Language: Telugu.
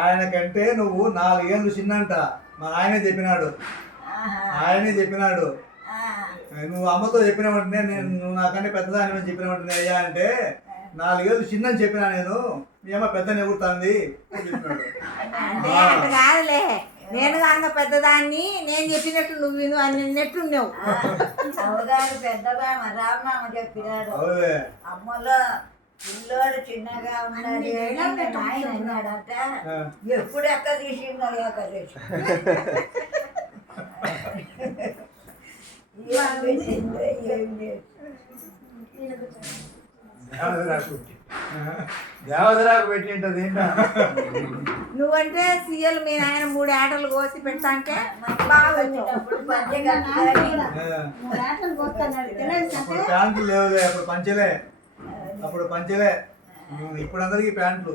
ఆయనకంటే నువ్వు 4 ఏళ్ళు చిన్నంట. మా ఆయనే చెప్పినాడు. నువ్వు అమ్మతో చెప్పిన వెంటనే నువ్వు నాకంటే పెద్దదాని చెప్పిన వెంటనే అయ్యా అంటే 4 ఏళ్ళు చిన్నని చెప్పినా నేను. మీ అమ్మ పెద్దని ఎగురుతుంది అంటే అంత కాదులే. నేను కాక పెద్దదాన్ని, నేను చెప్పినట్టు నువ్వు విను అని నెట్టున్నావు. అవగారు పెద్దగా రామనామ చెప్పినాడు. అమ్మలో పిల్లోడు చిన్నగా ఉన్నాడు ఆయన అన్నాడట. ఎప్పుడు ఎక్కడ తీసిందో ఎక్కడ దేవదరాకు పెట్టింటది. నువ్వంటే సీఎల్ మీ నాయన 3 ఆటలు కోసి పెడతా అంటే బాగా ప్యాంట్లు లేవులే, అప్పుడు పంచలే. ఇప్పుడు అందరికి ప్యాంట్లు.